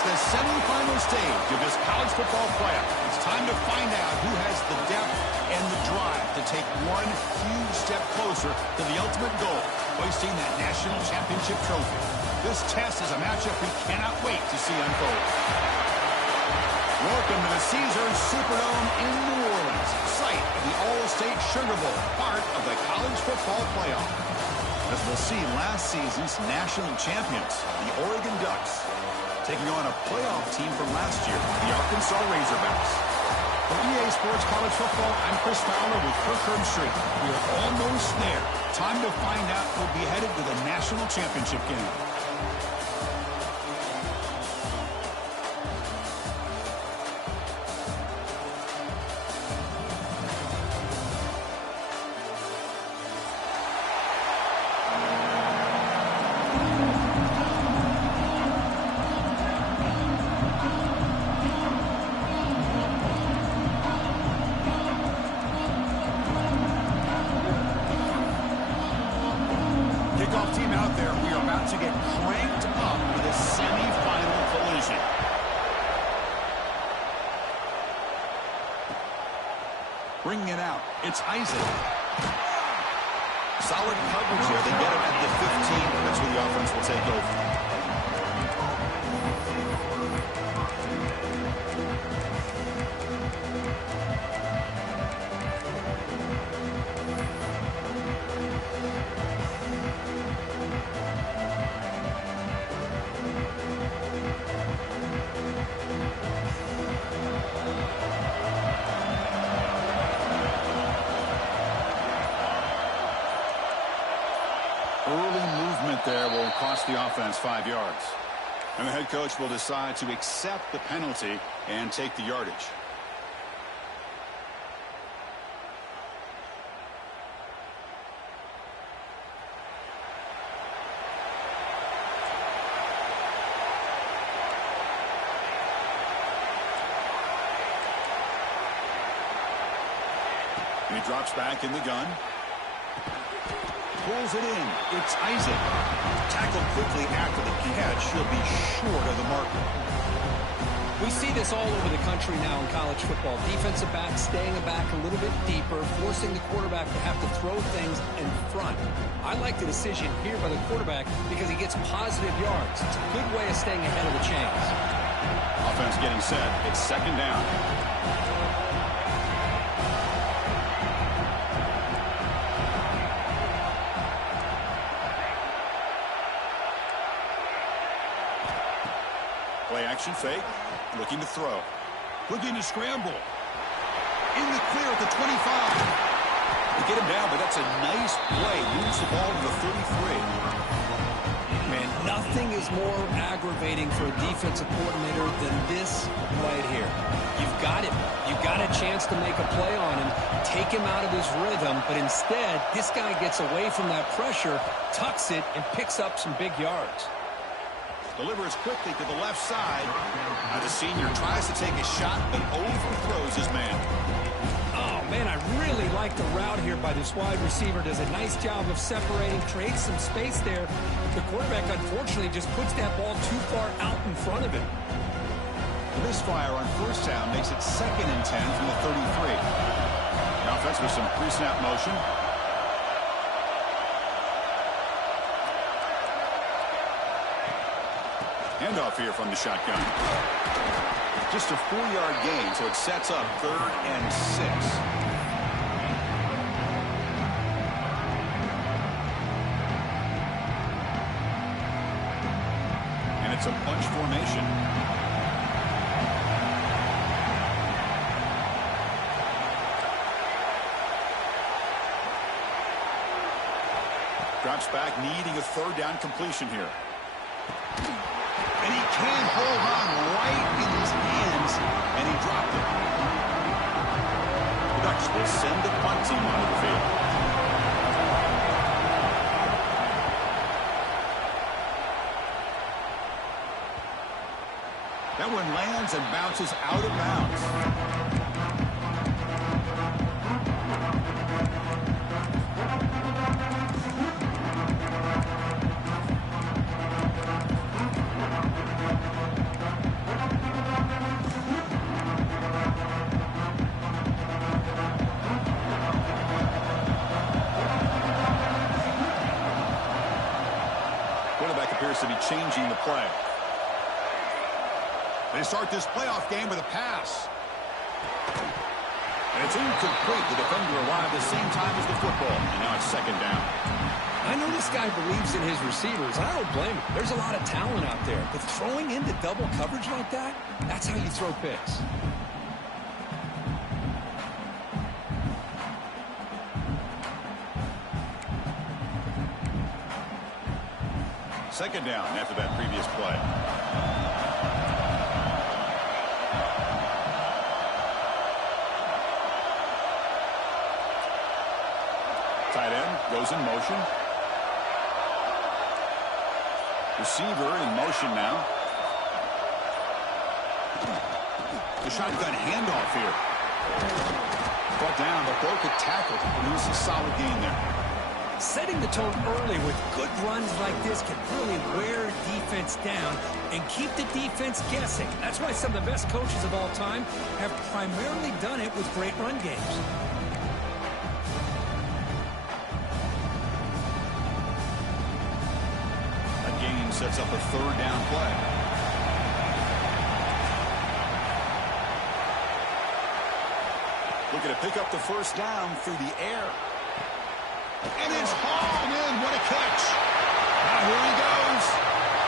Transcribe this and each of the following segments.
It's the semifinal stage of this college football playoff. It's time to find out who has the depth and the drive to take one huge step closer to the ultimate goal, hoisting that national championship trophy. This test is a matchup we cannot wait to see unfold. Welcome to the Caesars Superdome in New Orleans, site of the All-State Sugar Bowl, part of the college football playoff. As we'll see, last season's national champions, the Oregon Ducks, taking on a playoff team from last year, the Arkansas Razorbacks. For EA Sports College Football, I'm Chris Fowler with Kirk Herbstreit. We are almost there. Time to find out who'll be headed to the national championship game. Team out there, we are about to get cranked up for the semifinal collision. Bringing it out, it's Isaac. Solid coverage here. They get him at the 15. That's where the offense will take over. Early movement there will cost the offense 5 yards. And the head coach will decide to accept the penalty and take the yardage. And he drops back in the gun. Pulls it in. It's Isaac. Tackled quickly after the catch. He'll be short of the marker. We see this all over the country now in college football. Defensive backs staying back a little bit deeper, forcing the quarterback to have to throw things in front. I like the decision here by the quarterback because he gets positive yards. It's a good way of staying ahead of the chains. Offense getting set. It's second down. Play action fake, looking to throw. Looking to scramble. In the clear at the 25. They get him down, but that's a nice play. Moves the ball to the 33. Man, nothing is more aggravating for a defensive coordinator than this right here. You've got him. You've got a chance to make a play on him, take him out of his rhythm, but instead, this guy gets away from that pressure, tucks it, and picks up some big yards. Delivers quickly to the left side. Now the senior tries to take a shot, but overthrows his man. Oh, man, I really like the route here by this wide receiver. Does a nice job of separating, creates some space there. The quarterback, unfortunately, just puts that ball too far out in front of him. Misfire on first down makes it 2nd and 10 from the 33. The offense with some pre-snap motion. Handoff here from the shotgun. Just a 4-yard gain, so it sets up 3rd and 6. And it's a bunch formation. Drops back, needing a 3rd down completion here. And he can hold on right in his hands, and he dropped it. The Ducks will send the punt team onto the field. That one lands and bounces out of bounds. to be changing the play. They start this playoff game with a pass. And it's incomplete. The defender arrived the same time as the football. And now it's second down. I know this guy believes in his receivers. I don't blame him. There's a lot of talent out there. But throwing into double coverage like that, that's how you throw picks. Second down after that previous play. Tight end goes in motion. Receiver in motion now. The shotgun handoff here. Brought down, but broke a tackle. It was a solid gain there. Setting the tone early with good runs like this can really wear defense down and keep the defense guessing. That's why some of the best coaches of all time have primarily done it with great run games. That gain sets up a third down play. Looking to pick up the first down through the air. And it's hauled in. What a catch. Now here he goes.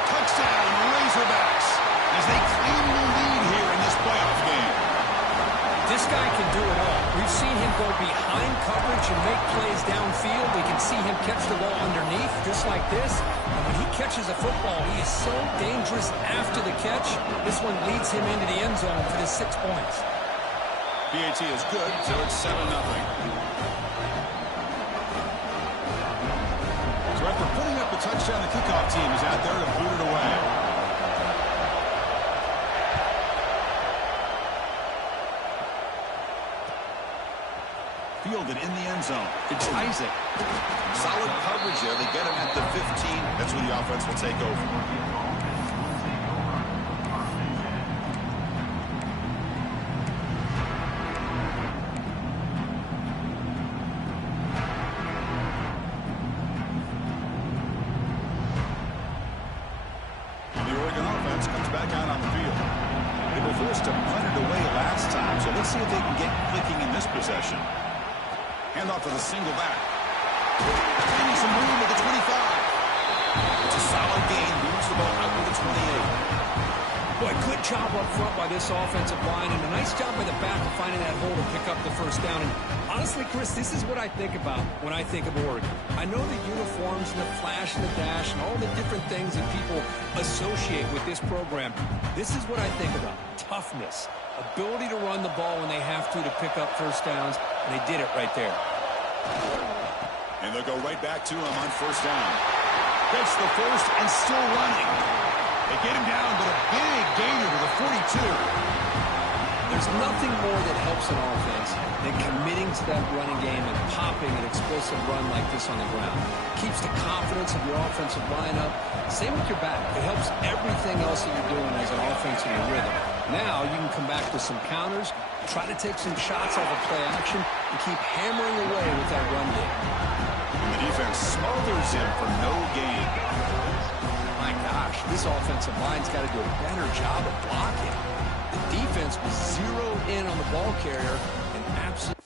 Touchdown, Razorbacks, as they claim the lead here in this playoff game. This guy can do it all. We've seen him go behind coverage and make plays downfield. We can see him catch the ball underneath, just like this. And when he catches a football, he is so dangerous after the catch. This one leads him into the end zone for the 6 points. PAT is good, so it's 7-0. So after putting up a touchdown, the kickoff team is out there to boot it away. Fielded in the end zone. It's Isaac. Solid coverage there. They get him at the 15. That's where the offense will take over. Let's see if they can get clicking in this possession. Handoff to the single back. Getting some room at the 25. It's a solid gain. Moves the ball out to the 28. Boy, good job up front by this offensive line, and a nice job by the back of finding that hole to pick up the first down. And honestly, Chris, this is what I think about when I think of Oregon. I know the uniforms and the flash and the dash and all the different things that people associate with this program. This is what I think about. Toughness. Ability to run the ball when they have to pick up first downs, and they did it right there. And they'll go right back to him on first down. Gets the first and still running. They get him down, but a big gainer to the 42. There's nothing more that helps an offense than committing to that running game and popping an explosive run like this on the ground. Keeps the confidence of your offensive lineup. Same with your back. It helps everything else that you're doing as an offense in your rhythm. Now you can come back with some counters, try to take some shots off of play action, and keep hammering away with that run game. The defense smothers him for no gain. My gosh, this offensive line's got to do a better job of blocking. The defense was zeroed in on the ball carrier and absolutely.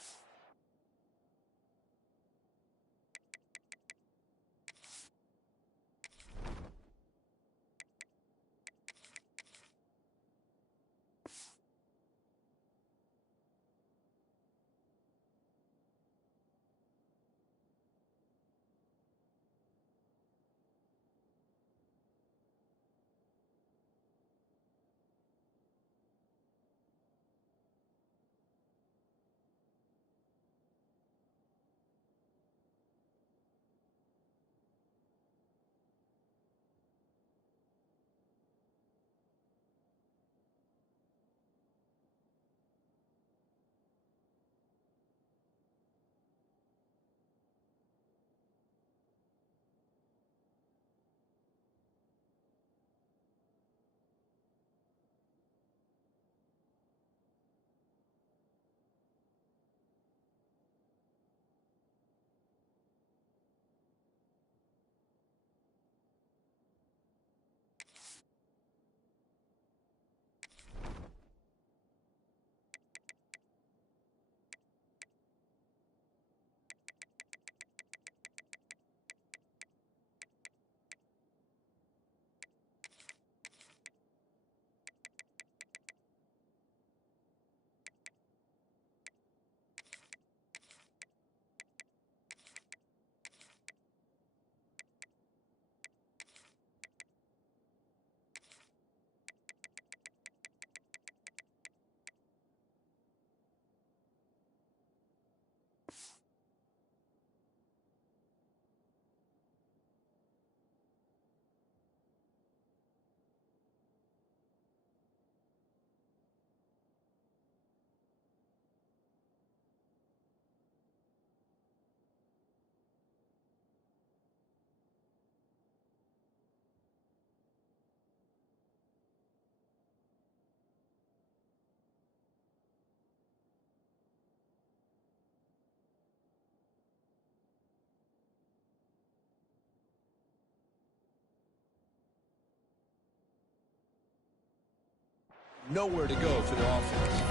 nowhere to go for the offense.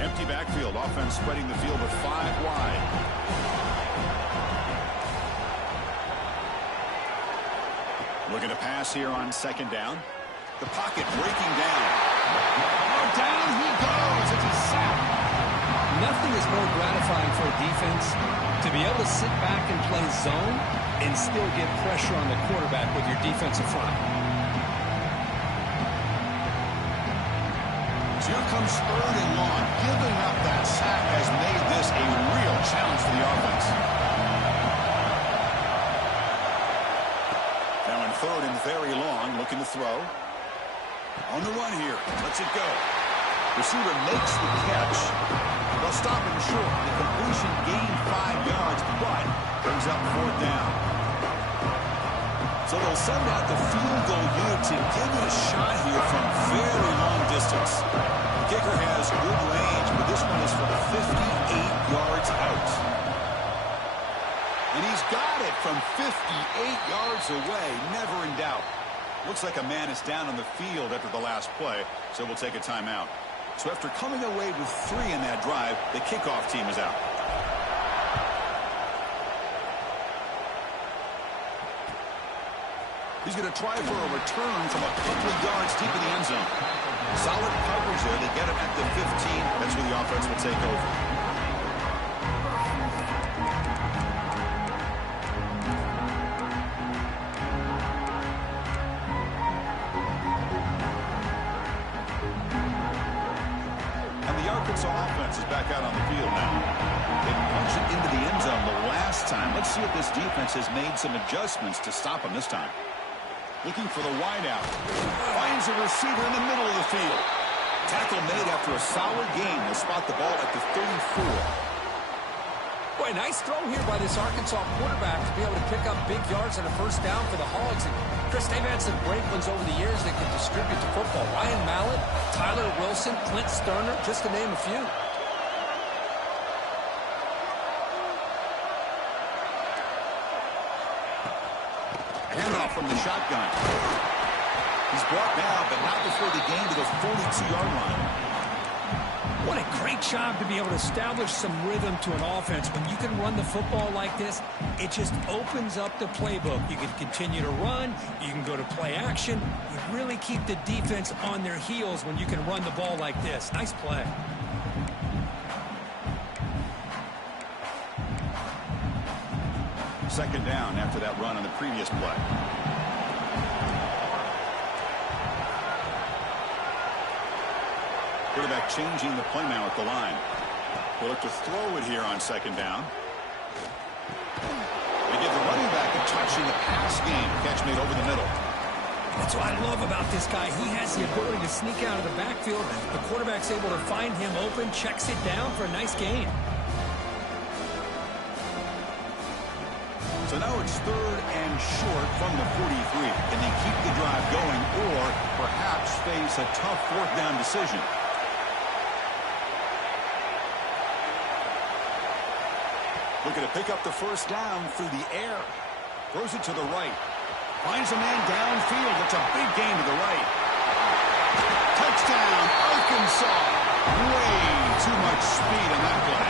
Empty backfield. Offense spreading the field with 5 wide. Looking to pass here on 2nd down. The pocket breaking down. Oh, down he goes. It's a sack. Nothing is more gratifying for a defense to be able to sit back and play zone and still get pressure on the quarterback with your defensive front. So here comes 3rd and long. Giving up that sack has made this a real challenge for the offense. Now in 3rd and very long, looking to throw. On the run here. Lets it go. Receiver makes the catch. They'll stop him short. The completion gained 5 yards, but brings up 4th down. So they'll send out the field goal unit to give it a shot here from very long distance. The kicker has good range, but this one is from 58 yards out. And he's got it from 58 yards away, never in doubt. Looks like a man is down on the field after the last play, so we'll take a timeout. So after coming away with 3 in that drive, the kickoff team is out. He's going to try for a return from a couple of yards deep in the end zone. Solid coverage there. They get it at the 15. That's where the offense will take over. And the Arkansas offense is back out on the field now. They punched it into the end zone the last time. Let's see if this defense has made some adjustments to stop him this time. Looking for the wideout. Finds a receiver in the middle of the field. Tackle made after a solid gain. They'll spot the ball at the 34. Boy, nice throw here by this Arkansas quarterback to be able to pick up big yards on a 1st down for the Hogs. And Chris, they've had some great ones over the years that can distribute the football. Ryan Mallett, Tyler Wilson, Clint Sterner, just to name a few. Handoff from the shotgun. He's brought down, but not before the gain to the 42-yard line. What a great job to be able to establish some rhythm to an offense. When you can run the football like this, it just opens up the playbook. You can continue to run. You can go to play action. You really keep the defense on their heels when you can run the ball like this. Nice play. Second down after that run on the previous play. Quarterback changing the play now at the line. We'll look to throw it here on 2nd down. They give the running back a touch in the pass game. Catch made over the middle. That's what I love about this guy. He has the ability to sneak out of the backfield. The quarterback's able to find him open, checks it down for a nice gain. So now it's 3rd and short from the 43. Can they keep the drive going or perhaps face a tough 4th down decision? Looking to pick up the 1st down through the air. Throws it to the right. Finds a man downfield. It's a big gain to the right. Touchdown, Arkansas. Way too much speed in that play.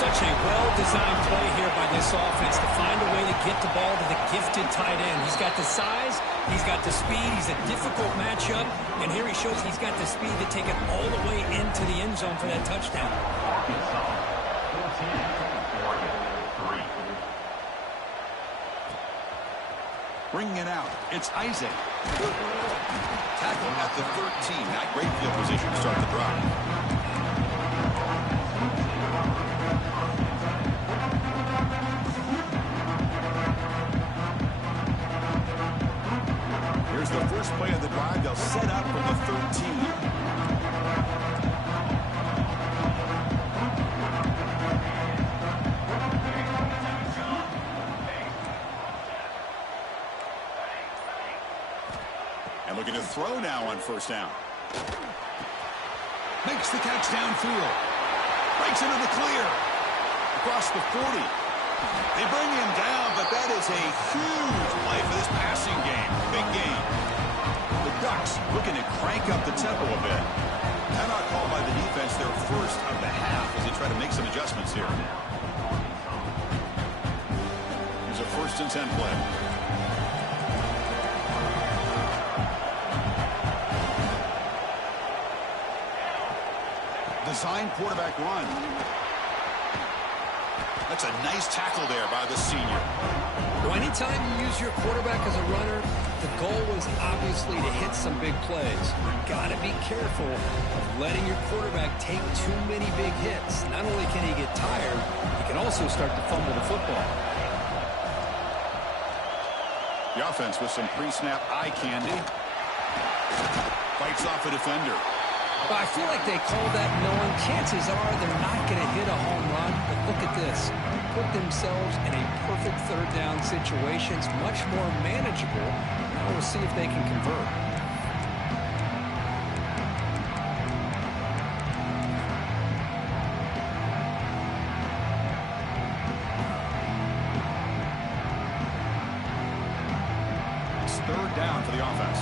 Such a well-designed play here by this offense to find a way to get the ball to the gifted tight end. He's got the size, he's got the speed, he's a difficult matchup, and here he shows he's got the speed to take it all the way into the end zone for that touchdown. Bringing it out, it's Isaac. Tackle at the 13. Not great field position to start the drive. Here's the first play of the drive. They'll set up from the 13. And looking to throw now on 1st down. Makes Makes the catch downfield. Breaks into the clear. Across the 40. They bring him down, but that is a huge play for this passing game. Big game. The Ducks looking to crank up the tempo a bit. Timeout called by the defense, their first of the half, as they try to make some adjustments here. Here's a 1st and 10 play. Design quarterback run. That's a nice tackle there by the senior. Well, anytime you use your quarterback as a runner, the goal was obviously to hit some big plays. You've got to be careful of letting your quarterback take too many big hits. Not only can he get tired, he can also start to fumble the football. The offense with some pre-snap eye candy. Fights off a defender. Well, I feel like they called that knowing chances are they're not going to hit a home run. But look at this. Put themselves in a perfect 3rd down situation. It's much more manageable. Now we'll see if they can convert. It's 3rd down for the offense.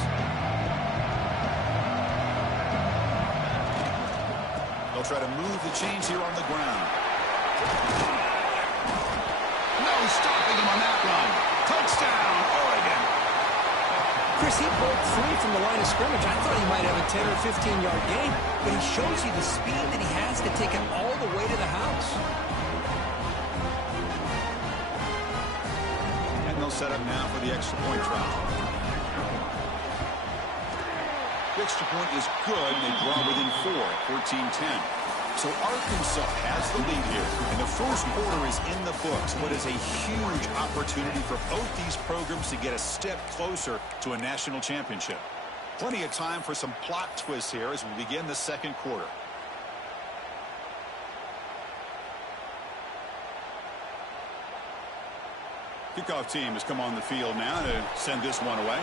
They'll try to move the chains here on the ground. No stopping him on that run. Touchdown, Oregon. Chris, he broke free from the line of scrimmage. I thought he might have a 10 or 15-yard gain, but he shows you the speed that he has to take it all the way to the house. And they'll set up now for the extra point try. The extra point is good, and they draw within 4 at 14-10. So Arkansas has the lead here, and the first quarter is in the books. What is a huge opportunity for both these programs to get a step closer to a national championship. Plenty of time for some plot twists here as we begin the 2nd quarter. Kickoff team has come on the field now to send this one away.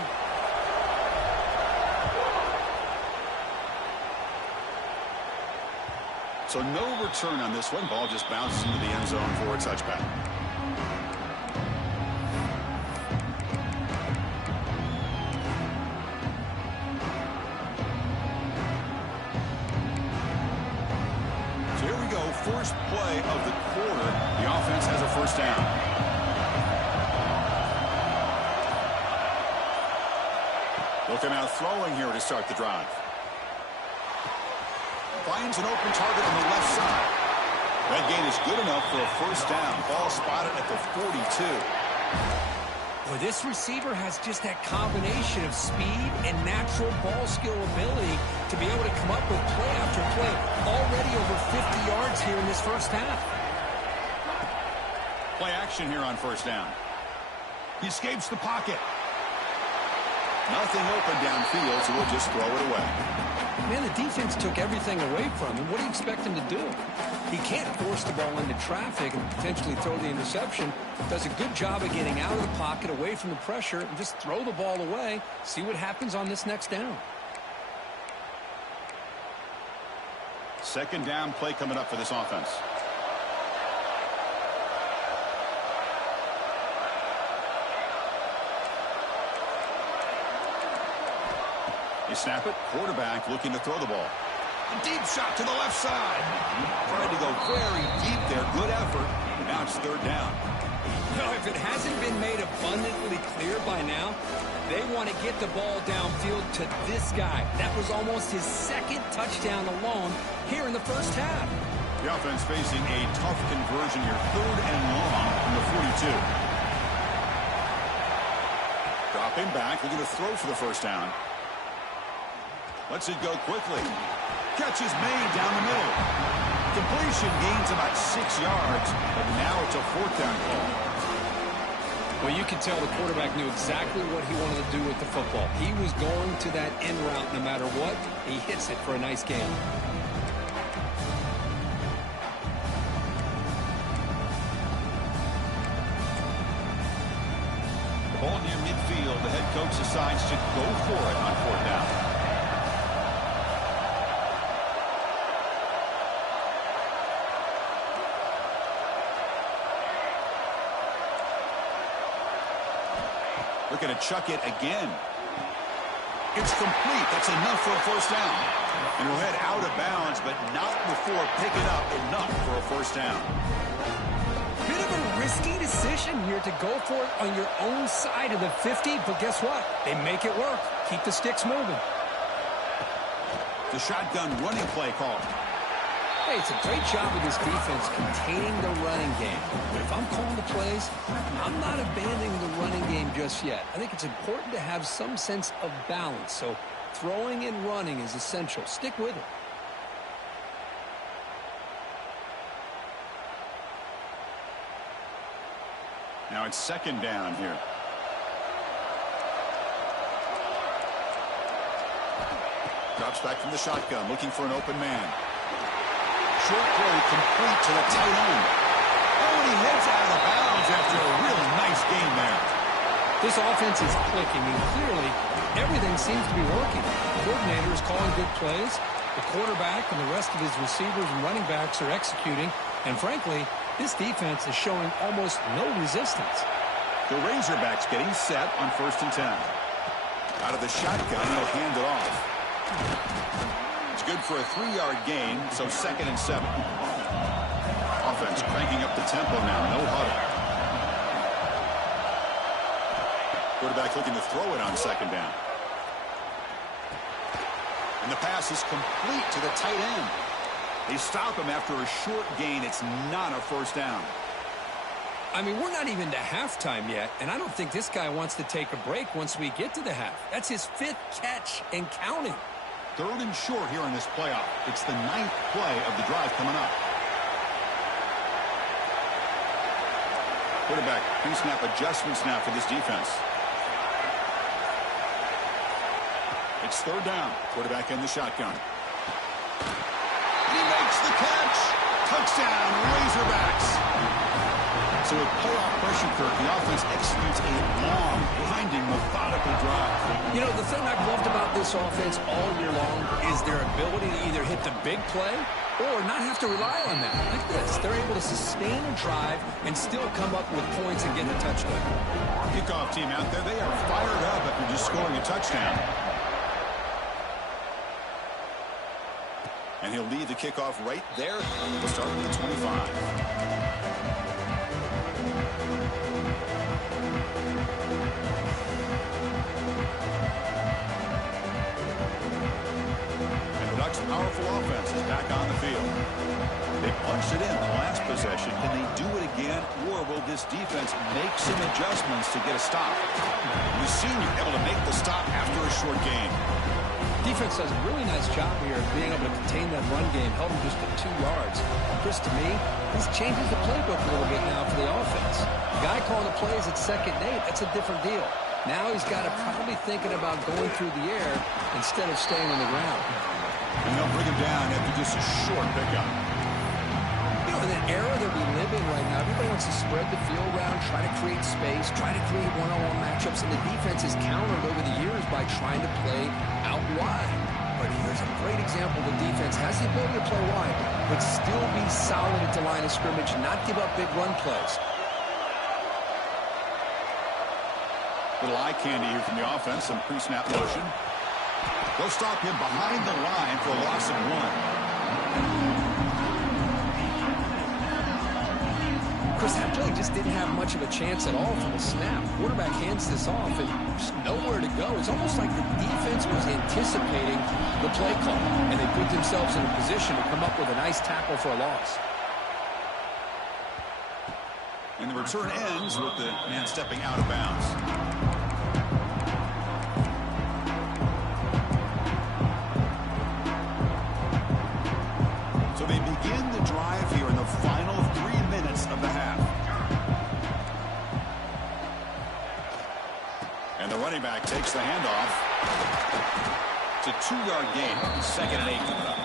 So no return on this one. Ball just bounces into the end zone for a touchback. So here we go. First play of the quarter. The offense has a 1st down. Looking out throwing here to start the drive. Finds an open target on the left side. That gain is good enough for a 1st down. Ball spotted at the 42. Well, this receiver has just that combination of speed and natural ball skill ability to be able to come up with play after play. Already over 50 yards here in this 1st half. Play action here on 1st down. He escapes the pocket. Nothing open downfield, so we'll just throw it away. Man, the defense took everything away from him. What do you expect him to do? He can't force the ball into traffic and potentially throw the interception. Does a good job of getting out of the pocket, away from the pressure, and just throw the ball away. See what happens on this next down. 2nd down play coming up for this offense. You snap it. Quarterback looking to throw the ball. A deep shot to the left side. Tried to go very deep there. Good effort. Now it's 3rd down. Well, if it hasn't been made abundantly clear by now, they want to get the ball downfield to this guy. That was almost his 2nd touchdown alone here in the 1st half. The offense facing a tough conversion here. 3rd and long from the 42. Dropping back. Looking to throw for the 1st down. Lets it go quickly. Catch is made down the middle. Completion gains about 6 yards, but now it's a 4th down call. Well, you can tell the quarterback knew exactly what he wanted to do with the football. He was going to that end route no matter what. He hits it for a nice gain. The ball near midfield. The head coach decides to go for it on 4th down. Looking to chuck it again. It's complete. That's enough for a first down. And we'll head out of bounds, but not before picking up enough for a first down. Bit of a risky decision here to go for it on your own side of the 50, but guess what? They make it work. Keep the sticks moving. The shotgun running play call. Hey, it's a great job of this defense containing the running game. But if I'm calling the plays, I'm not abandoning the running game just yet. I think it's important to have some sense of balance. So throwing and running is essential. Stick with it. Now it's second down here. Drops back from the shotgun, looking for an open man. Short throw complete to the tight end. Oh, and he heads out of bounds after a really nice game there. This offense is clicking, and clearly everything seems to be working. The coordinator is calling good plays. The quarterback and the rest of his receivers and running backs are executing. And frankly, this defense is showing almost no resistance. The Razorbacks getting set on 1st and 10. Out of the shotgun, he'll hand it off. It's good for a 3-yard gain, so 2nd and 7. Offense cranking up the tempo now, no huddle. Quarterback looking to throw it on 2nd down. And the pass is complete to the tight end. They stop him after a short gain. It's not a first down. I mean, we're not even to halftime yet, and I don't think this guy wants to take a break once we get to the half. That's his 5th catch and counting. 3rd and short here in this playoff. It's the 9th play of the drive coming up. Quarterback pre-snap adjustments now for this defense. It's 3rd down. Quarterback in the shotgun. He makes the catch. Touchdown, Razorbacks. So with playoff pressure, Kirk, the offense executes a long, grinding, methodical drive. You know, the thing I've loved about this offense all year long is their ability to either hit the big play or not have to rely on that. Like this, they're able to sustain a drive and still come up with points and get the touchdown. Kickoff team out there, they are fired up after just scoring a touchdown. And he'll lead the kickoff right there. We'll start with the 25. Powerful offense is back on the field. They punched it in the last possession. Can they do it again, or will this defense make some adjustments to get a stop? The senior able to make the stop after a short game. Defense does a really nice job here of being able to contain that run game, held him just at 2 yards. Chris, to me, this changes the playbook a little bit now for the offense. The guy calling the plays at 2nd and 8, that's a different deal. Now he's got to probably thinking about going through the air instead of staying on the ground. And they'll bring him down after just a short pickup. You know, in the era that we live in right now, everybody wants to spread the field around, try to create space, try to create one-on-one matchups, and the defense is countered over the years by trying to play out wide. But here's a great example. The defense has the ability to play wide, but still be solid at the line of scrimmage, not give up big run plays. Little eye candy here from the offense, some pre-snap motion. They'll stop him behind the line for a loss of 1. Chris, that play just didn't have much of a chance at all from the snap. Quarterback hands this off and just nowhere to go. It's almost like the defense was anticipating the play call, and they put themselves in a position to come up with a nice tackle for a loss. And the return ends with the man stepping out of bounds. So they begin the drive here in the final 3 minutes of the half. And the running back takes the handoff. It's a 2-yard gain. 2nd and 8 coming up.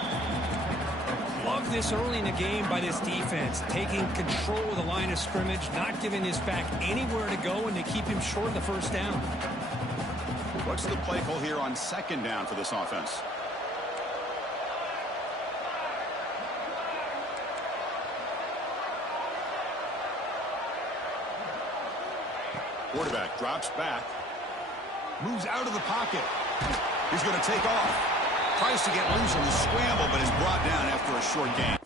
Love this early in the game by this defense, taking control of the line of scrimmage, not giving this back anywhere to go, and they keep him short of the first down. What's the play call here on 2nd down for this offense? Quarterback drops back. Moves out of the pocket. He's going to take off. Tries to get loose on the scramble, but is brought down after a short gain.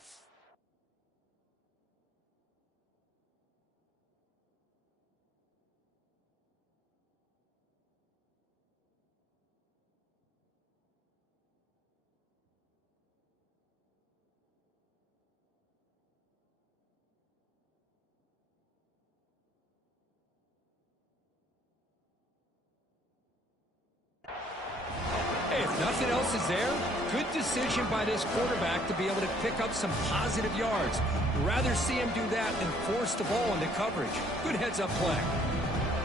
If nothing else is there, good decision by this quarterback to be able to pick up some positive yards. Rather see him do that than force the ball into coverage. Good heads-up play.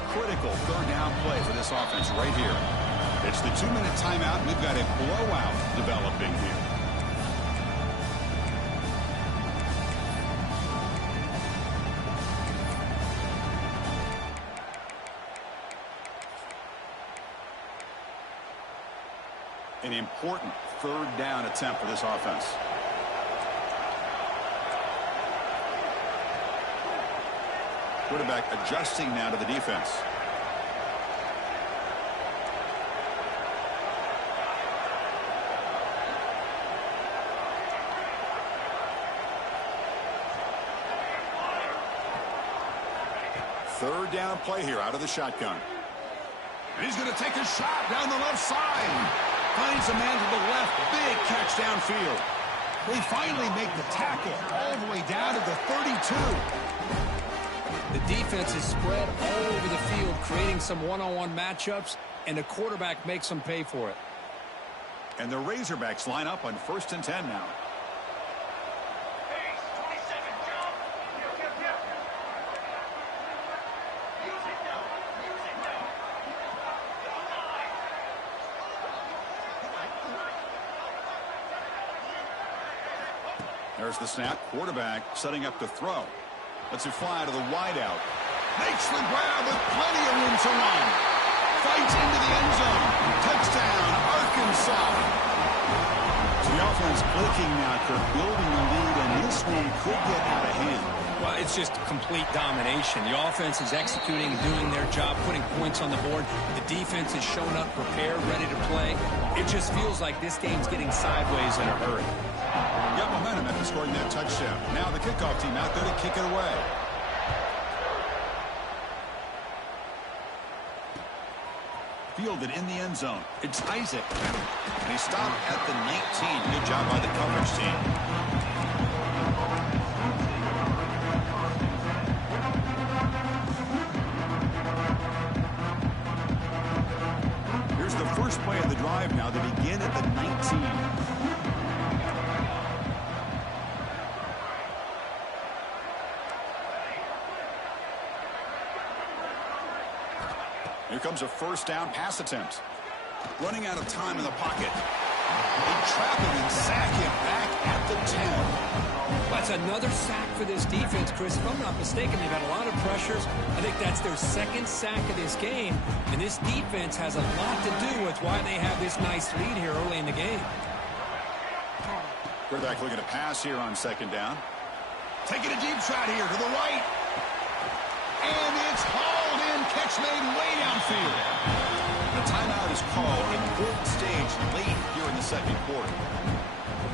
Critical third down play for this offense right here. It's the 2-minute timeout. We've got a blowout developing here. An important third down attempt for this offense. Quarterback adjusting now to the defense. Third down play here out of the shotgun. And he's going to take a shot down the left side. Finds a man to the left. Big catch downfield. They finally make the tackle all the way down to the 32. The defense is spread all over the field, creating some one-on-one matchups, and the quarterback makes them pay for it. And the Razorbacks line up on 1st and 10 now. There's the snap. Quarterback setting up to throw. Lets it fly to the wideout. Makes the grab with plenty of room to run. Fights into the end zone. Touchdown, Arkansas. So the offense clicking now, Kirk, building the lead, and this one could get out of hand. Well, it's just complete domination. The offense is executing and doing their job, putting points on the board. The defense is showing up, prepared, ready to play. It just feels like this game's getting sideways in a hurry. Got momentum after scoring that touchdown. Now the kickoff team out there to kick it away. Fielded in the end zone. It's Isaac. And he stopped at the 19. Good job by the coverage team. Here's the first play of the drive now. They begin at the 19. Here comes a first down pass attempt. Running out of time in the pocket. They trap him and sack him back at the 10. That's another sack for this defense, Chris. If I'm not mistaken, they've had a lot of pressures. I think that's their second sack of this game. And this defense has a lot to do with why they have this nice lead here early in the game. Quarterback looking to pass here on second down. Taking a deep shot here to the right. And it's hauled in. Catch made way downfield. The timeout is called. Important stage late here in the second quarter.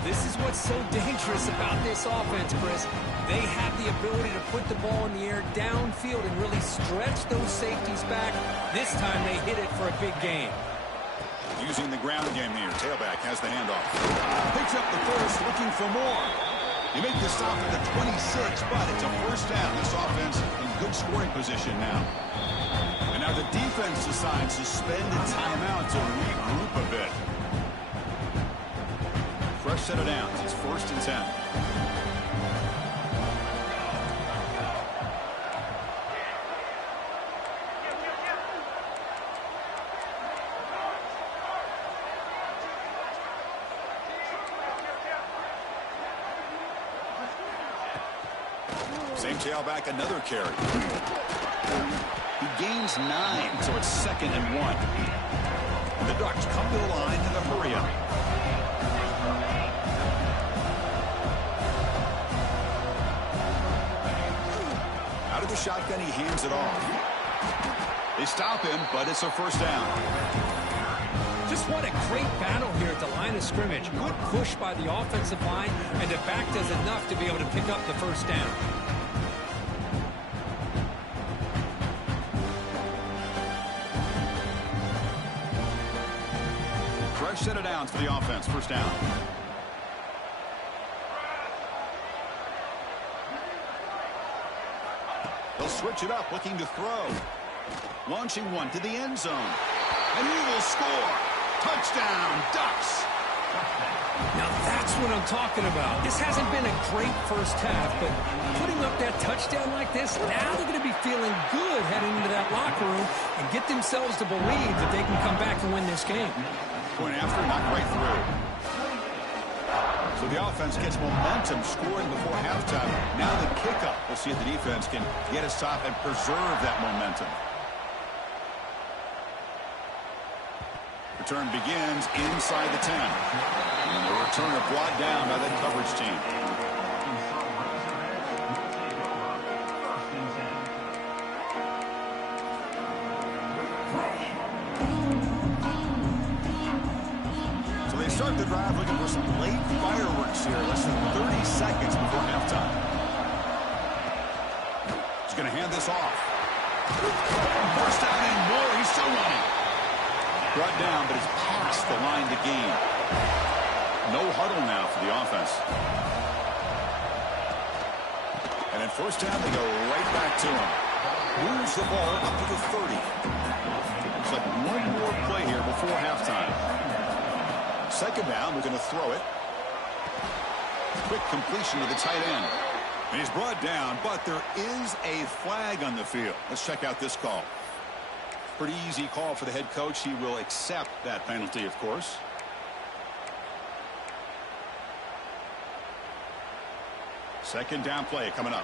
This is what's so dangerous about this offense, Chris. They have the ability to put the ball in the air downfield and really stretch those safeties back. This time they hit it for a big gain. Using the ground game here. Tailback has the handoff. Picks up the first, looking for more. You make the stop at the 26, but it's a first down. This offense in good scoring position now. And now the defense decides to spend a timeout to regroup a bit. Fresh set of downs. It's 1st and 10. Same tailback, another carry. He gains 9, so it's 2nd and 1. And the Ducks come to the line in the hurry up. Out of the shotgun, he hands it off. They stop him, but it's a first down. Just what a great battle here at the line of scrimmage. Good push by the offensive line, and the back does enough to be able to pick up the first down. Fresh set of downs for the offense. First down. They'll switch it up, looking to throw. Launching one to the end zone. And he will score. Touchdown, Ducks. Now that's what I'm talking about. This hasn't been a great first half, but putting up that touchdown like this, now they're going to be feeling good heading into that locker room and get themselves to believe that they can come back and win this game. Point after, knocked right through. So the offense gets momentum scoring before halftime. Now the kickoff. We'll see if the defense can get a stop and preserve that momentum. Return begins inside the 10. And the returner brought down by that coverage team. So they start the drive looking for some late fireworks here. Less than 30 seconds before halftime. He's going to hand this off. First down and more. He's still running. Brought down, but it's past the line to gain. No huddle now for the offense. And in first down, they go right back to him. Moves the ball up to the 30. Looks like one more play here before halftime. Second down, we're going to throw it. Quick completion to the tight end. And he's brought down, but there is a flag on the field. Let's check out this call. Pretty easy call for the head coach. He will accept that penalty, of course. Second down play coming up.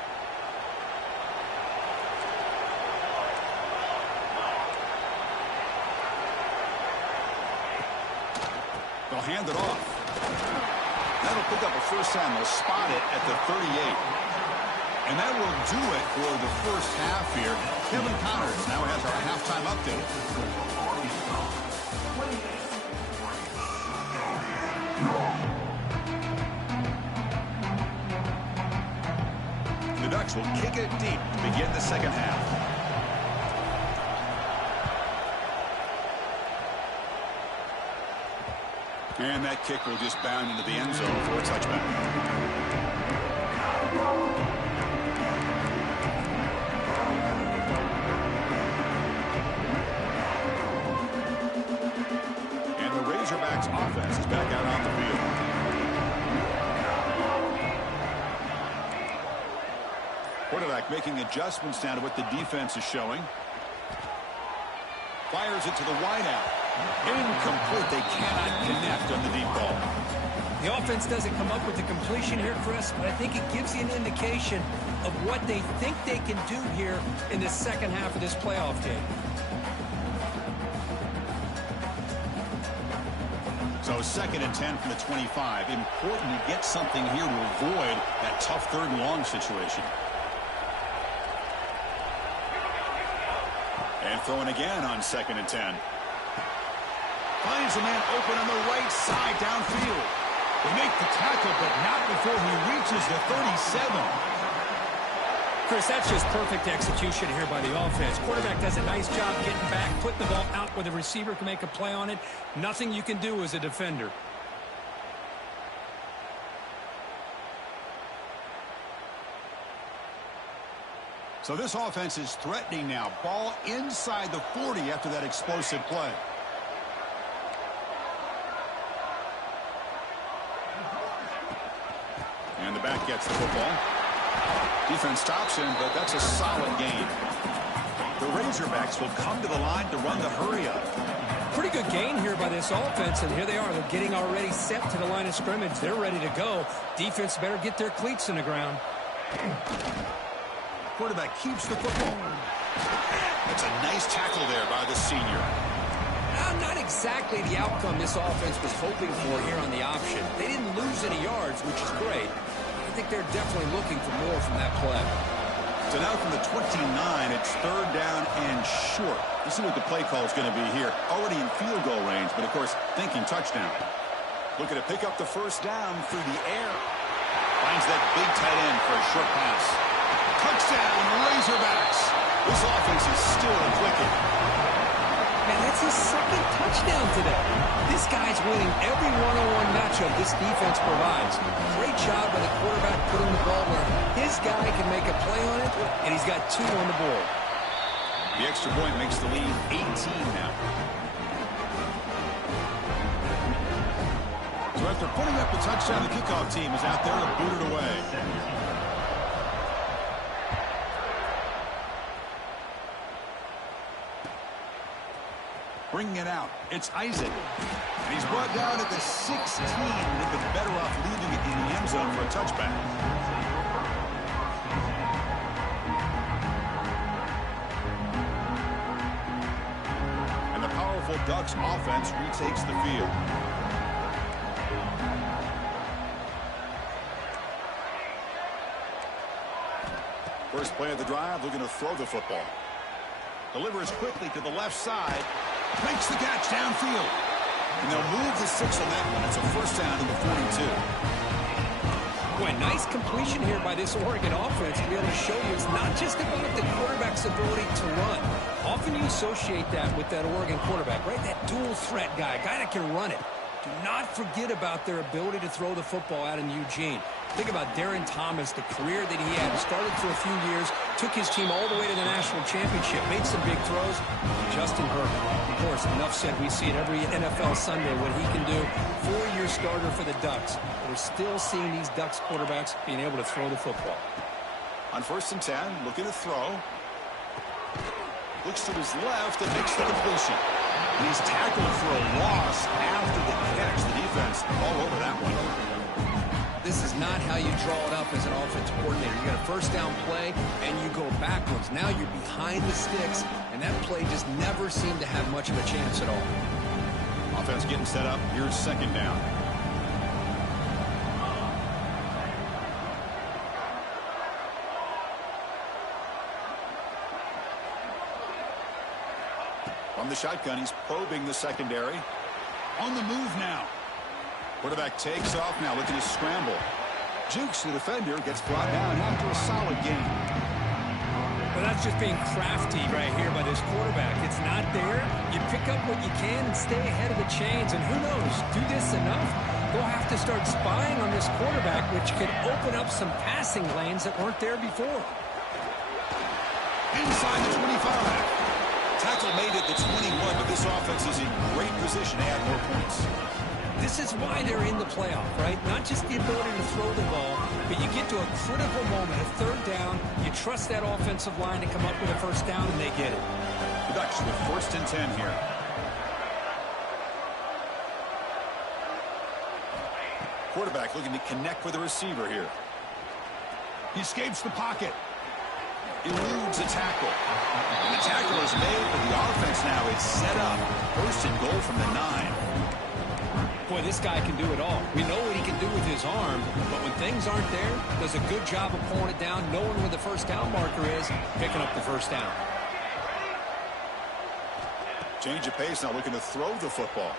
They'll hand it off. That'll pick up a first down. They'll spot it at the 38. And that will do it for the first half here. Kevin Connors now has our halftime update. The Ducks will kick it deep to begin the second half. And that kick will just bound into the end zone for a touchback. Razorbacks offense is back out on the field. Quarterback making adjustments now to what the defense is showing. Fires it to the wideout. Incomplete. They cannot connect on the deep ball. The offense doesn't come up with the completion here, Chris, but I think it gives you an indication of what they think they can do here in the second half of this playoff game. So second and 10 from the 25. Important to get something here to avoid that tough third and long situation. And throwing again on second and 10. Finds a man open on the right side downfield. They make the tackle, but not before he reaches the 37. Chris, that's just perfect execution here by the offense. Quarterback does a nice job getting back, putting the ball out where the receiver can make a play on it. Nothing you can do as a defender. So this offense is threatening now. Ball inside the 40 after that explosive play. And the back gets the football. Defense stops him, but that's a solid gain. The Razorbacks will come to the line to run the hurry-up. Pretty good gain here by this offense, and here they are. They're getting already set to the line of scrimmage. They're ready to go. Defense better get their cleats in the ground. Quarterback keeps the football. That's a nice tackle there by the senior. Not exactly the outcome this offense was hoping for here on the option. They didn't lose any yards, which is great. I think they're definitely looking for more from that play. So now from the 29, it's third down and short. Let's see what the play call is going to be here. Already in field goal range, but of course, thinking touchdown. Looking to pick up the first down through the air. Finds that big tight end for a short pass. Touchdown, Razorbacks. This offense is still clicking. Man, that's his second touchdown today. This guy's winning every one-on-one matchup this defense provides. Great job by the quarterback putting the ball where his guy can make a play on it, and he's got 2 on the board. The extra point makes the lead 18 now. So after putting up the touchdown, the kickoff team is out there to boot it away. Bringing it out, it's Isaac. And he's brought down at the 16. They've been better off leaving it in the end zone for a touchback. And the powerful Ducks offense retakes the field. First play of the drive, looking to throw the football. Delivers quickly to the left side. Makes the catch downfield. And they'll move the 6 on that one. It's a first down to the 42. Boy, nice completion here by this Oregon offense to be able to show you it's not just about the quarterback's ability to run. Often you associate that with that Oregon quarterback, right? That dual threat guy, a guy that can run it. Do not forget about their ability to throw the football out in Eugene. Think about Darren Thomas, the career that he had. Started for a few years, took his team all the way to the national championship, made some big throws. Justin Herbert, of course, enough said. We see it every NFL Sunday what he can do. 4-year starter for the Ducks. We're still seeing these Ducks quarterbacks being able to throw the football. On 1st and 10, looking to throw. Looks to his left and makes the completion. And he's tackled for a loss after the catch. The defense all over that one. This is not how you draw it up as an offensive coordinator. You got a first down play, and you go backwards. Now you're behind the sticks, and that play just never seemed to have much of a chance at all. Offense getting set up. Here's 2nd down. From the shotgun, he's probing the secondary. On the move now. Quarterback takes off now, looking to scramble. Jukes the defender, gets brought down after a solid game. But that's just being crafty right here by this quarterback. It's not there. You pick up what you can and stay ahead of the chains. And who knows, do this enough, they'll have to start spying on this quarterback, which could open up some passing lanes that weren't there before. Inside the 25. Tackle made at the 21, but this offense is in great position to add more points. This is why they're in the playoff, right? Not just the ability to throw the ball, but you get to a critical moment, a 3rd down, you trust that offensive line to come up with a first down, and they get it. The Ducks with 1st and 10 here. Quarterback looking to connect with the receiver here. He escapes the pocket. Eludes a tackle. And the tackle is made, but the offense now is set up. 1st and goal from the 9. Boy, this guy can do it all. We know what he can do with his arm, but when things aren't there, does a good job of pulling it down, knowing where the first down marker is, picking up the first down. Change of pace now, looking to throw the football.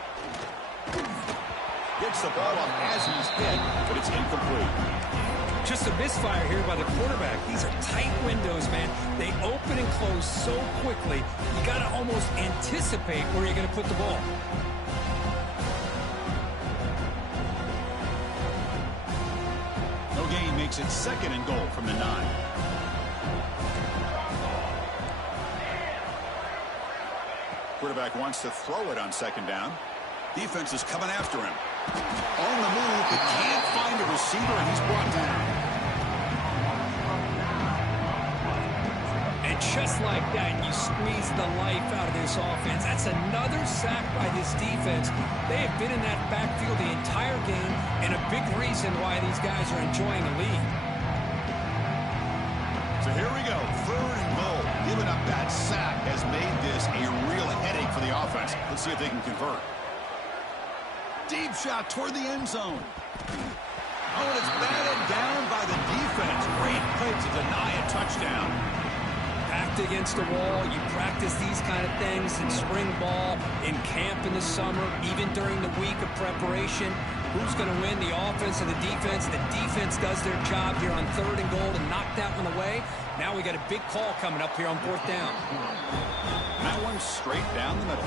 Gets the ball up as he's hit, but it's incomplete. Just a misfire here by the quarterback. These are tight windows, man. They open and close so quickly, you got to almost anticipate where you're going to put the ball. No gain makes it 2nd and goal from the 9. Quarterback wants to throw it on 2nd down. Defense is coming after him. On the move, but can't find a receiver, and he's brought down. And just like that, you squeeze the life out of this offense. That's another sack by this defense. They have been in that backfield the entire game, and a big reason why these guys are enjoying the lead. So here we go, 3rd and goal. Giving up that sack has made this a real headache for the offense. Let's see if they can convert. Deep shot toward the end zone. Oh, and it's batted down by the defense. Great play to deny a touchdown. Backed against the wall. You practice these kind of things in spring ball, in camp in the summer, even during the week of preparation. Who's going to win, the offense or the defense? The defense does their job here on 3rd and goal and knock that one away. Now we got a big call coming up here on 4th down. That one's straight down the middle.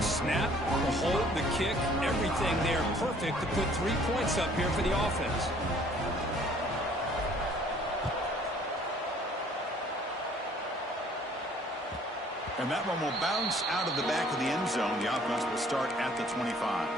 Snap, the hold, the kick, everything there perfect to put 3 points up here for the offense. And that one will bounce out of the back of the end zone. The offense will start at the 25.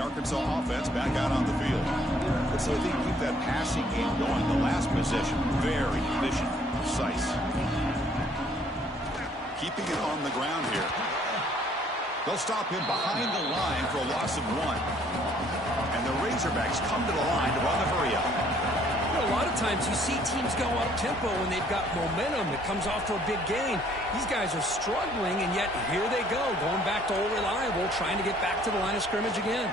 Arkansas offense back out on the field. Let's see if they can keep that passing game going. The last possession, very efficient, precise. Keeping it on the ground here. They'll stop him behind the line for a loss of 1. And the Razorbacks come to the line to run the hurry-up. You know, a lot of times you see teams go up-tempo when they've got momentum. It comes off for a big gain. These guys are struggling, and yet here they go, going back to old reliable, trying to get back to the line of scrimmage again.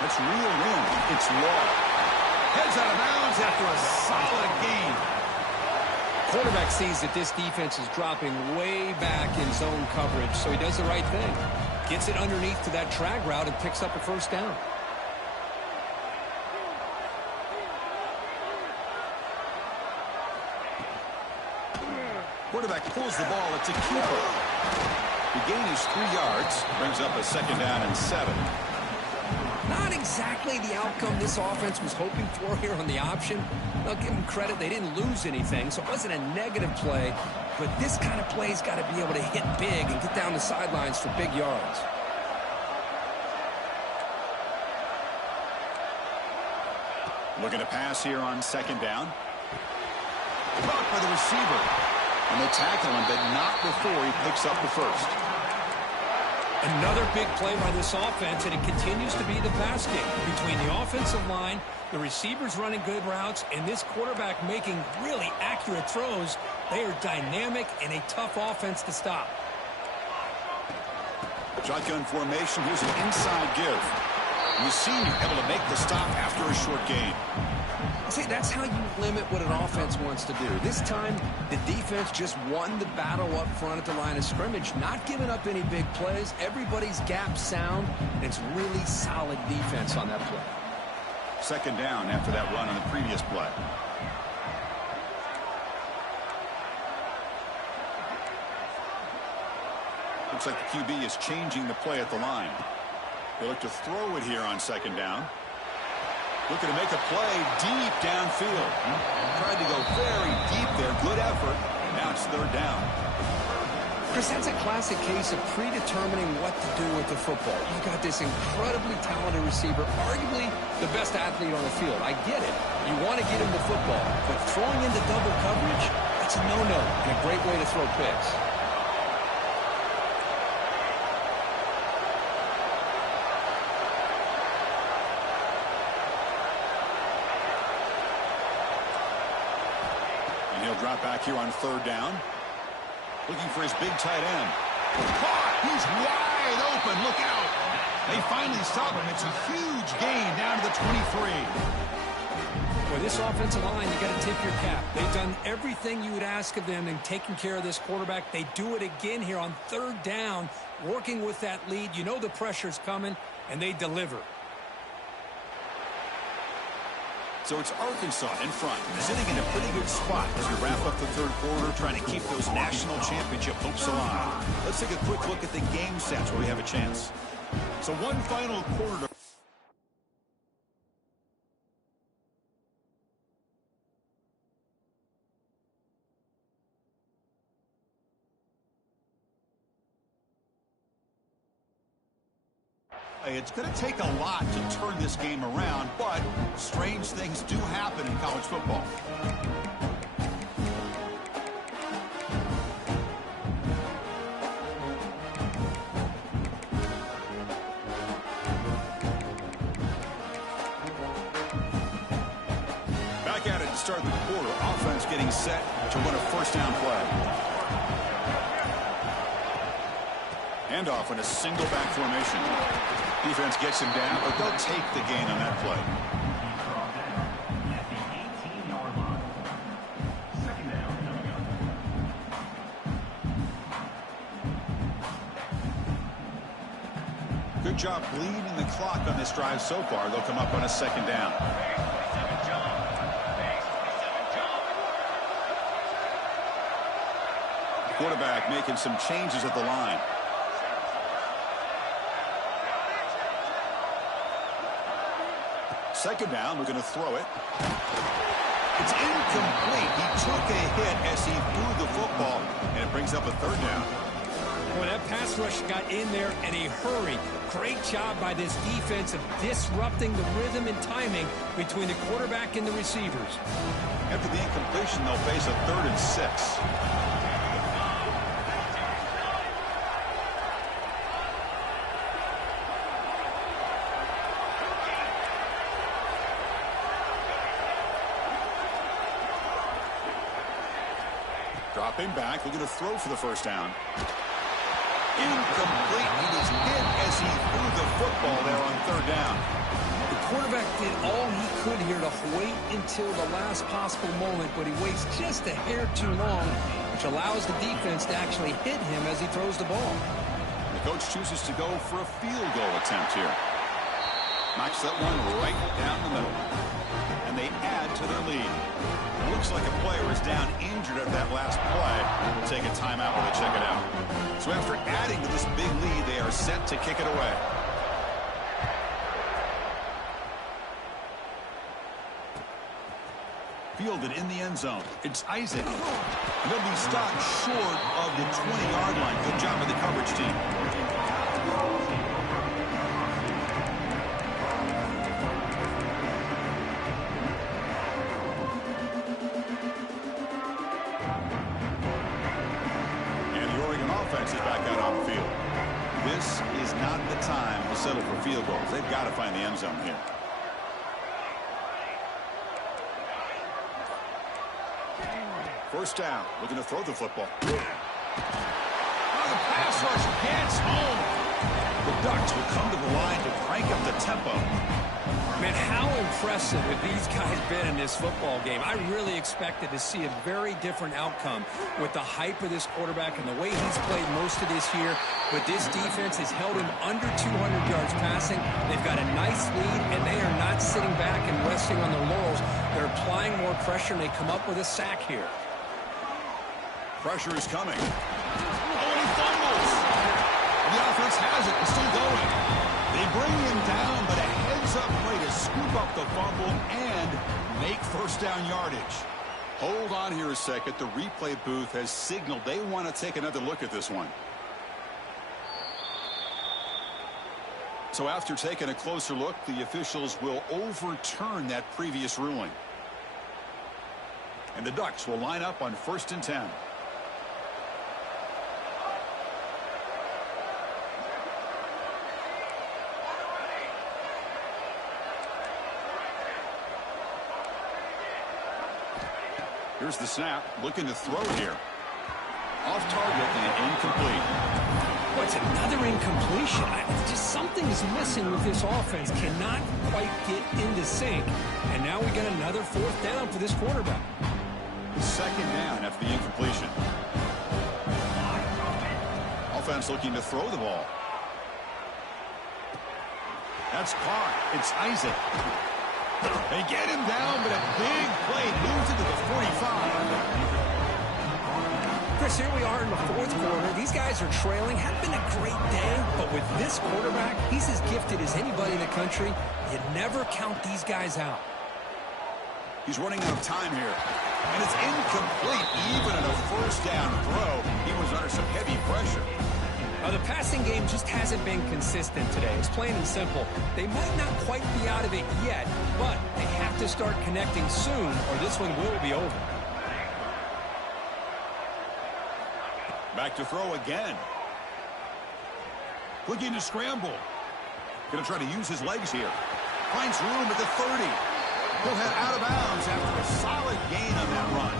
That's real room. It's Law. Heads out of bounds after a solid gain. Quarterback sees that this defense is dropping way back in zone coverage, so he does the right thing. Gets it underneath to that drag route and picks up a 1st down. Quarterback pulls the ball. It's a keeper. The gain is 3 yards. Brings up a 2nd down and 7. Not exactly the outcome this offense was hoping for here on the option. I'll give them credit. They didn't lose anything, so it wasn't a negative play. But this kind of play's got to be able to hit big and get down the sidelines for big yards. Looking to pass here on 2nd down. Caught by the receiver. And they tackle him, but not before he picks up the 1st. Another big play by this offense, and it continues to be the pass game between the offensive line, the receivers running good routes, and this quarterback making really accurate throws. They are dynamic and a tough offense to stop. Shotgun formation. Here's an inside give. And the senior able to make the stop after a short gain. See, that's how you limit what an offense wants to do. This time, the defense just won the battle up front at the line of scrimmage, not giving up any big plays. Everybody's gap sound, and it's really solid defense on that play. 2nd down after that run on the previous play. Looks like the QB is changing the play at the line. They look to throw it here on 2nd down. Looking to make a play deep downfield. Tried to go very deep there. Good effort. Now it's 3rd down. Chris, that's a classic case of predetermining what to do with the football. You've got this incredibly talented receiver, arguably the best athlete on the field. I get it. You want to get him the football, but throwing into double coverage, that's a no-no and a great way to throw picks. He'll drop back here on 3rd down. Looking for his big tight end. Caught! He's wide open. Look out. They finally stop him. It's a huge gain down to the 23. For this offensive line, you got to tip your cap. They've done everything you would ask of them in taking care of this quarterback. They do it again here on 3rd down, working with that lead. You know the pressure's coming, and they deliver. So it's Arkansas in front, sitting in a pretty good spot as we wrap up the 3rd quarter, trying to keep those national championship hopes alive. Let's take a quick look at the game stats where we have a chance. So one final quarter. It's going to take a lot to turn this game around, but strange things do happen in college football. getting set to run a first down play. Handoff in a single back formation. Defense gets him down, but they'll take the gain on that play. Good job bleeding the clock on this drive so far. They'll come up on a second down. Quarterback making some changes at the line. Second down, we're going to throw it. It's incomplete. He took a hit as he threw the football, and it brings up a third down. Well, that pass rush got in there in a hurry. Great job by this defense of disrupting the rhythm and timing between the quarterback and the receivers. After the incompletion, they'll face a 3rd and 6. Dropping back, they're going to throw for the first down. Incomplete. He was hit as he threw the football there on 3rd down. The quarterback did all he could here to wait until the last possible moment, but he waits just a hair too long, which allows the defense to actually hit him as he throws the ball. The coach chooses to go for a field goal attempt here. Knocks that one right down the middle. And they add to their lead. Looks like a player is down injured at that last play. We'll take a timeout while they check it out. So after adding to this big lead, they are set to kick it away. Fielded in the end zone. It's Isaac. And they'll be stopped short of the 20-yard line. Good job by the coverage team. Is back out on the field. This is not the time to settle for field goals. They've got to find the end zone here. First down. Looking to throw the football. Oh, the pass rush gets home. The Ducks will come to the line to crank up the tempo. Man, how impressive have these guys been in this football game? I really expected to see a very different outcome with the hype of this quarterback and the way he's played most of this year. But this defense has held him under 200 yards passing. They've got a nice lead, and they are not sitting back and resting on their laurels. They're applying more pressure, and they come up with a sack here. Pressure is coming. Oh, and he fumbles. The offense has it. It's still going. They bring him down, but a heads-up play to scoop up the fumble and make first down yardage. Hold on here a second. The replay booth has signaled they want to take another look at this one. So after taking a closer look, the officials will overturn that previous ruling. And the Ducks will line up on 1st and 10. Here's the snap, looking to throw here. Off target and incomplete. What's another incompletion? Just something is missing with this offense. Cannot quite get into sync. And now we got another 4th down for this quarterback. Second down after the incompletion. Offense looking to throw the ball. That's caught. It's Isaac. They get him down, but a big play moves into the 45. Chris, here we are in the 4th quarter. These guys are trailing. Had been a great day, but with this quarterback, he's as gifted as anybody in the country. You never count these guys out. He's running out of time here. And it's incomplete. Even in a first down throw, he was under some heavy pressure. The passing game just hasn't been consistent today. It's plain and simple. They might not quite be out of it yet, but they have to start connecting soon or this one will be over. Back to throw again. Looking to scramble. Going to try to use his legs here. Finds room at the 30. He'll head out of bounds after a solid gain on that run.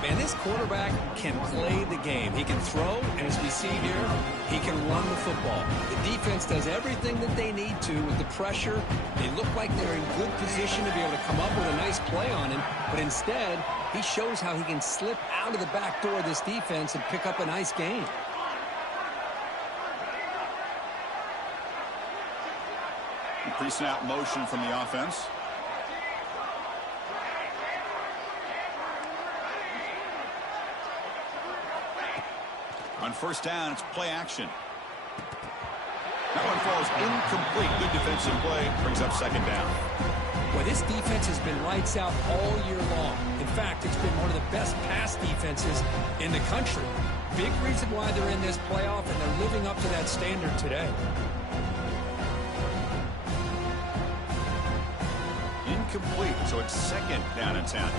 Man, this quarterback can play the game. He can throw, and as we see here, he can run the football. The defense does everything that they need to with the pressure. They look like they're in good position to be able to come up with a nice play on him, but instead, he shows how he can slip out of the back door of this defense and pick up a nice gain. Pre-snap motion from the offense. On first down, it's play action. That one falls incomplete. Good defensive play. Brings up second down. Well, this defense has been lights out all year long. In fact, it's been one of the best pass defenses in the country. Big reason why they're in this playoff, and they're living up to that standard today. Incomplete, so it's second down and 10.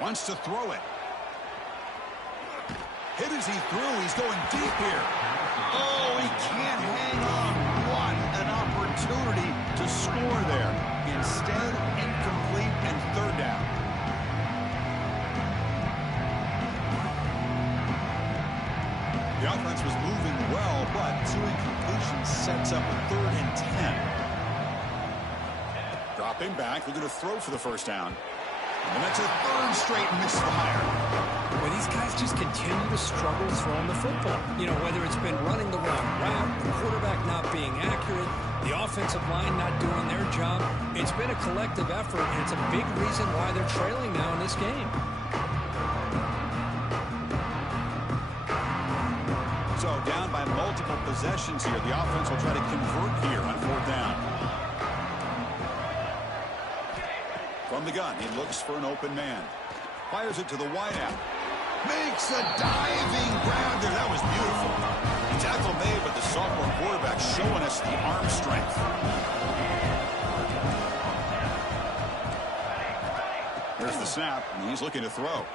Wants to throw it. Hit as he threw. He's going deep here. Oh, he can't hang on. What an opportunity to score there. Instead, incomplete and third down. The offense was moving well, but two incompletions sets up a 3rd and 10. Dropping back, looking to throw for the first down. And that's a 3rd straight misfire. Well, these guys just continue to struggle throwing the football. You know, whether it's been running the wrong route, the quarterback not being accurate, the offensive line not doing their job. It's been a collective effort, and it's a big reason why they're trailing now in this game. So down by multiple possessions here. The offense will try to convert here on 4th down. From the gun, he looks for an open man. Fires it to the wideout. Makes a diving grab there. That was beautiful. The tackle made, but the sophomore quarterback showing us the arm strength. Here's the snap, and he's looking to throw.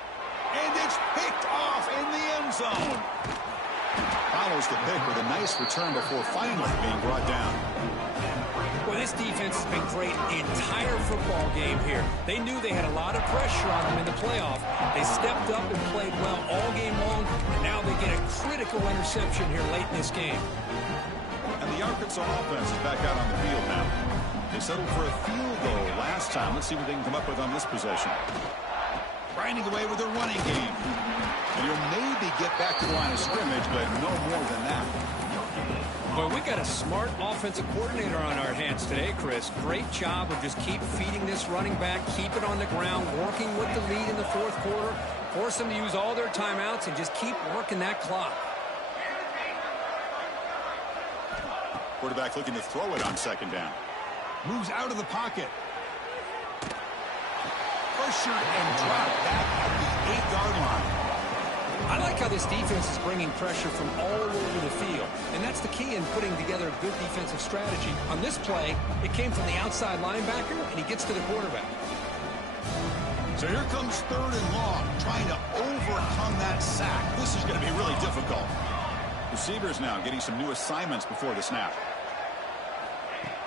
And it's picked off in the end zone. Follows the pick with a nice return before finally being brought down. Well, this defense has been great the entire football game here. They knew they had a lot of pressure on them in the playoff. They stepped up and played well all game long, and now they get a critical interception here late in this game. And the Arkansas offense is back out on the field now. They settled for a field goal last time. Let's see what they can come up with on this possession. Grinding away with their running game. And he'll maybe get back to the line of scrimmage, but no more than that. Well, we got a smart offensive coordinator on our hands today, Chris. Great job of just keep feeding this running back, keep it on the ground, working with the lead in the 4th quarter, force them to use all their timeouts, and just keep working that clock. Quarterback looking to throw it on 2nd down. Moves out of the pocket. Pressured and dropped back at the 8-yard line. I like how this defense is bringing pressure from all over the field, and that's the key in putting together a good defensive strategy. On this play, it came from the outside linebacker, and he gets to the quarterback. So here comes 3rd and long, trying to overcome that sack. This is going to be really difficult. Receivers now getting some new assignments before the snap.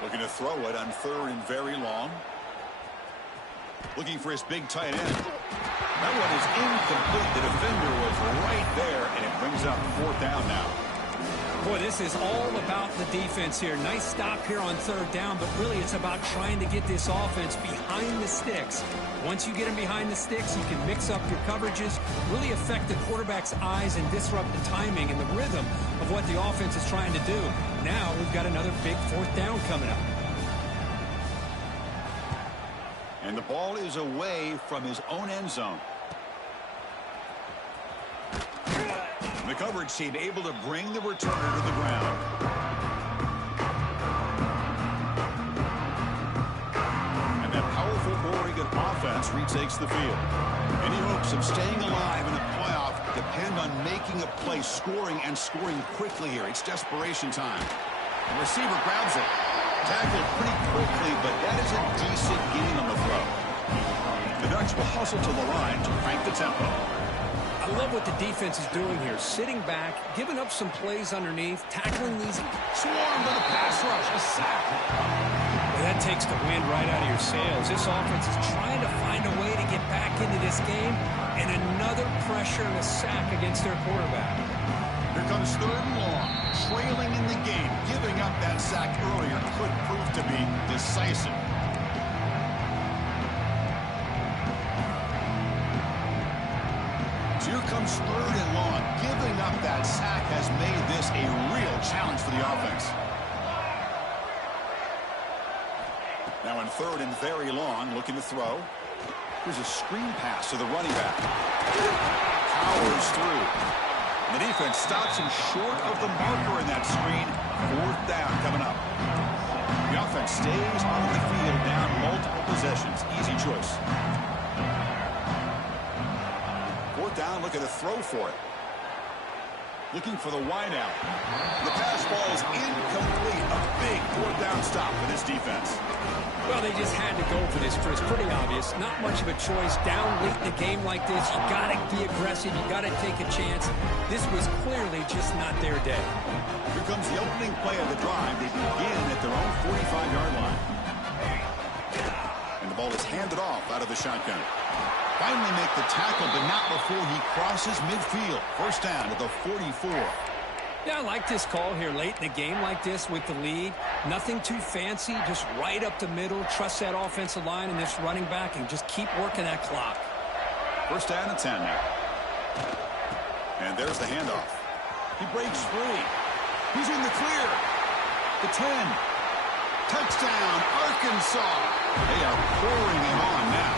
Looking to throw it on 3rd and very long. Looking for his big tight end. That one is incomplete. The defender was right there, and it brings up 4th down now. Boy, this is all about the defense here. Nice stop here on 3rd down, but really it's about trying to get this offense behind the sticks. Once you get them behind the sticks, you can mix up your coverages, really affect the quarterback's eyes and disrupt the timing and the rhythm of what the offense is trying to do. Now we've got another big 4th down coming up. And the ball is away from his own end zone. The coverage team able to bring the returner to the ground. And that powerful Oregon offense retakes the field. Any hopes of staying alive in the playoff depend on making a play, scoring quickly here. It's desperation time. The receiver grabs it. Tackled pretty quickly, but that is a decent gain on the throw. The Ducks will hustle to the line to crank the tempo. I I love what the defense is doing here. Sitting back, giving up some plays underneath, tackling these. Swarmed to the pass rush. A sack. Well, that takes the wind right out of your sails. This offense is trying to find a way to get back into this game, and another pressure and a sack against their quarterback. Here comes 3rd and long. Trailing in the game. Giving up that sack earlier could prove to be decisive. So here comes 3rd and long. Giving up that sack has made this a real challenge for the offense. Now in 3rd and very long, looking to throw. Here's a screen pass to the running back. Powers through. And the defense stops him short of the marker in that screen. 4th down coming up. The offense stays on the field down multiple possessions. Easy choice. 4th down, looking to throw for it. Looking for the wideout. The pass ball is incomplete. A big 4th down stop for this defense. Well, they just had to go for this, Chris. Pretty obvious. Not much of a choice. Down late in the game like this, you got to be aggressive. You got to take a chance. This was clearly just not their day. Here comes the opening play of the drive. They begin at their own 45-yard line. And the ball is handed off out of the shotgun. Finally make the tackle, but not before he crosses midfield. 1st down to the 44. Yeah, I like this call here late in the game like this with the lead. Nothing too fancy, just right up the middle. Trust that offensive line and this running back and just keep working that clock. 1st down and 10 now. And there's the handoff. He breaks free. He's in the clear. The 10. Touchdown, Arkansas. They are pouring it on now.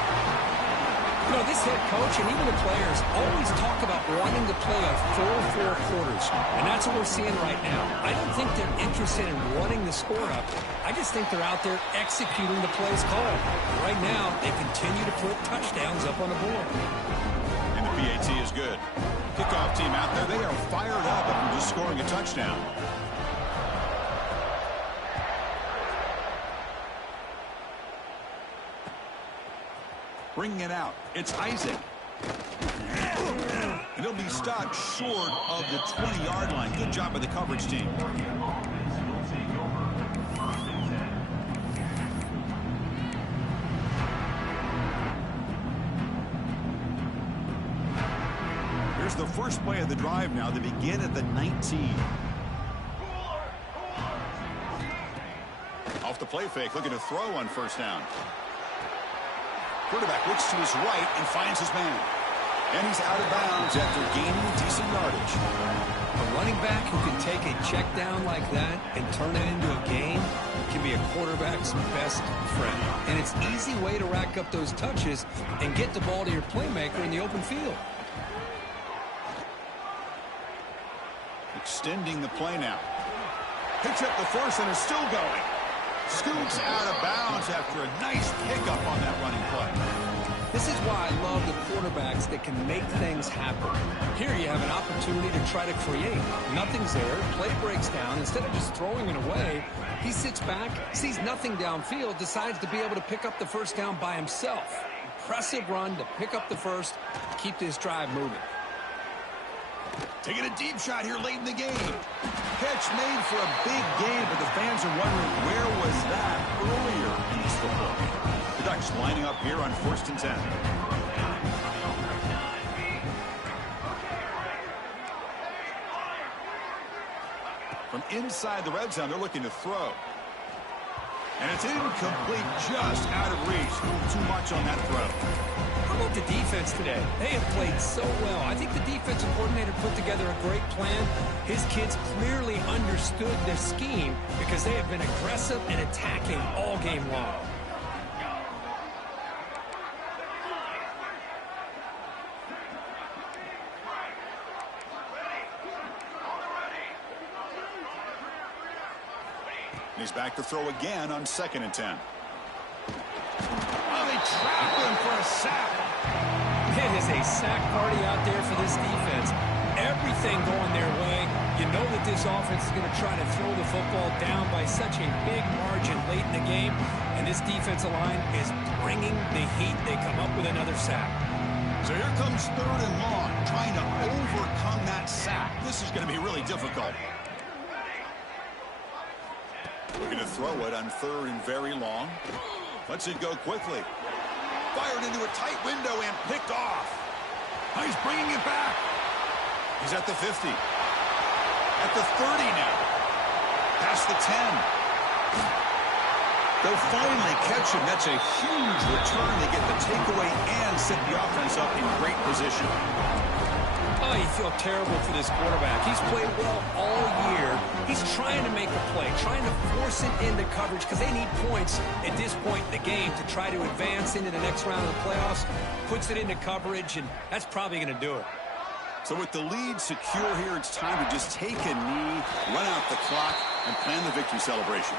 You know, this head coach and even the players always talk about wanting to play a full 4 quarters, and that's what we're seeing right now. I don't think they're interested in running the score up. I just think they're out there executing the plays called. Right now, they continue to put touchdowns up on the board. And the PAT is good. Kickoff team out there, they are fired up after just scoring a touchdown. Bringing it out. It's Isaac. And he'll be stopped short of the 20-yard line. Good job by the coverage team. Here's the first play of the drive now. They begin at the 19. Off the play fake, looking to throw on 1st down. Quarterback looks to his right and finds his man. And he's out of bounds after gaining decent yardage. A running back who can take a check down like that and turn it into a gain can be a quarterback's best friend. And it's an easy way to rack up those touches and get the ball to your playmaker in the open field. Extending the play now. Picks up the first and is still going. Scoots out of bounds after a nice pickup on that running play. This is why I love the quarterbacks that can make things happen. Here you have an opportunity to try to create. Nothing's there. Play breaks down. Instead of just throwing it away, he sits back, sees nothing downfield, decides to be able to pick up the 1st down by himself. Impressive run to pick up the first, keep this drive moving. Taking a deep shot here late in the game. Catch made for a big game, but the fans are wondering where was that earlier in this football game. The Ducks lining up here on 1st and 10. From inside the red zone, they're looking to throw. And it's incomplete, just out of reach. A little too much on that throw. How about the defense today? They have played so well. I think the defensive coordinator put together a great plan. His kids clearly understood their scheme because they have been aggressive and attacking all game long. He's back to throw again on 2nd and 10. Oh, they trap him for a sack. It is a sack party out there for this defense. Everything going their way. You know that this offense is going to try to throw the football down by such a big margin late in the game. And this defensive line is bringing the heat. They come up with another sack. So here comes 3rd and long. trying to overcome that sack. This is going to be really difficult. Looking to throw it on 3rd and very long. Lets it go quickly. Fired into a tight window and picked off. He's bringing it back. He's at the 50. At the 30 now. Past the 10. They'll finally catch him. That's a huge return. They get the takeaway and set the offense up in great position. Oh, you feel terrible for this quarterback. He's played well all year. He's trying to make a play, trying to force it into coverage because they need points at this point in the game to try to advance into the next round of the playoffs. Puts it into coverage, and that's probably going to do it. So with the lead secure here, it's time to just take a knee, run out the clock, and plan the victory celebration.